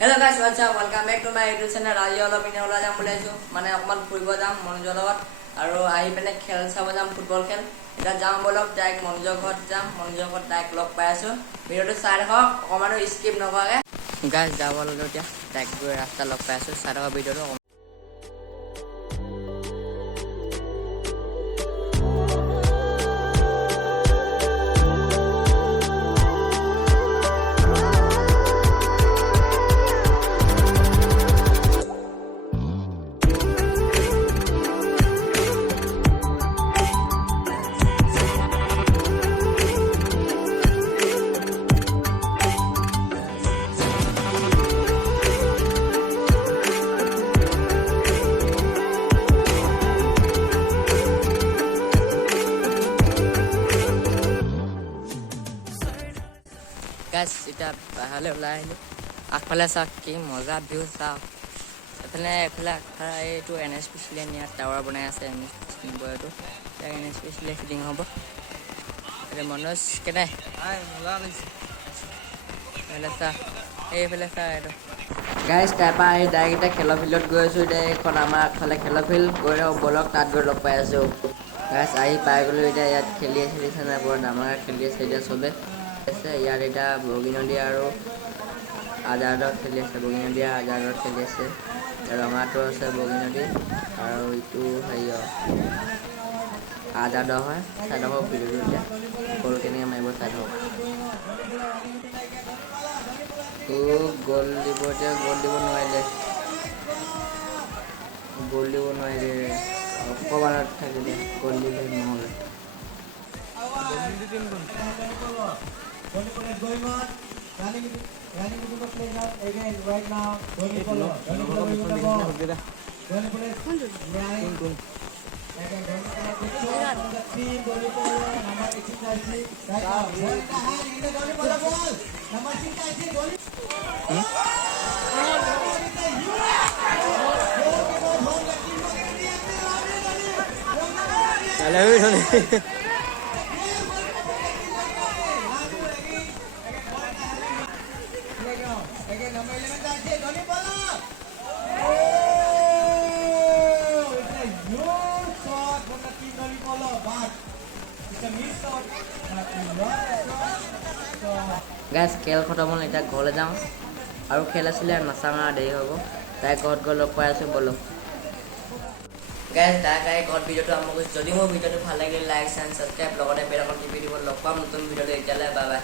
Hello guys, what's up? Welcome back to my YouTube channel. আজি অলপ ইনে ওলাই যাম বুলি আছো মানে অকমান ফুৰিব যাম মনোজৰ লগত আৰু আহি পেনে খেল চাব যাম ফুটবল খেল এটা যাম বলক ডাইৰেক্ট মনোজৰ ঘৰত যাম মনোজৰ ঘৰত ডাইৰেক্ট লগ পাই আছো ভিডিঅটো চাই থাকক অকমানো স্কিপ নকৰাকে গাইস যাব ললো এতিয়া ডাইৰেক্ট গৈ ৰাস্তা লগ পাই আছো চাই থাকক ভিডিঅটো guys এটা বাহিৰলৈ ওলাই আহিলো আগফালে চাওক কি মজা ভিউ চাওক এফালে এইটো NSP নিয়া টাৱাৰ বনাই আছে এইটো NSP ফিটিং হ'ব এ মনোজ কেনে মজা লাগিছে এইফালে চা এইটো গাইছ তাৰপৰা এই ডাইৰেক্ট এতিয়া খেলৰ ফিল্ডত গৈ আছোঁ এতিয়া এইখন আমাৰ আগফালে খেলৰ ফিল্ড গৈ বলক তাত গৈ লগ পাই আছোঁ গাইছ আহি পাই গ'লোঁ এতিয়া ইয়াত খেলি আছে নাই বৰ ডাঙৰ খেলি আছে এতিয়া চবে আছে ইয়াত এটা বগী নদী আৰু আজাদত খেলি আছে বগী নদী আজাদত খেলি আছে ৰঙাটো আছে বগী নদী আৰু ইটো হেৰি আজাদ হয় চাই থাকক ভিডিঅ'টো এতিয়া গ'ল কেনেকৈ মাৰিব চাই থাকক গ'ল দিব এতিয়া গ'ল দিব নোৱাৰিলে অকণমানত থাকিলে গ'ল দিলে নহ'লে Running into the playground again right now. Dhoni follow. Dhoni follow with the ball. Dhoni follow. Right. Again Dhoni follow from the team. Dhoni follow. Number 18 jersey. Right now. Ball in the hand. In the Dhoni follow ball. Number 6 jersey. Dhoni. Hello, Dhoni. Again, number 11 jersey, Dhoni follow. Oh, it's a huge shot from the team Dhoni follow, but it's a missed shot. But a lot of shot. গাইছ খেল খতম হ'ল এতিয়া ঘৰলৈ যাওঁ আৰু খেল আছিলে নাচাঙা দেৰি হ'ব তাই ঘৰত গৈ লগ পাই আছোঁ বলক গাইছ তাই ঘৰত ভিডিঅ'টো আৰম্ভ কৰিছোঁ যদি মোৰ ভিডিঅ'টো ভাল লাগিলে লাইক এণ্ড ছাবস্ক্ৰাইব লগতে বেল আইকন টিপি দিব লগ পাম নতুন ভিডিঅ'টো এতিয়ালৈ বাই বাই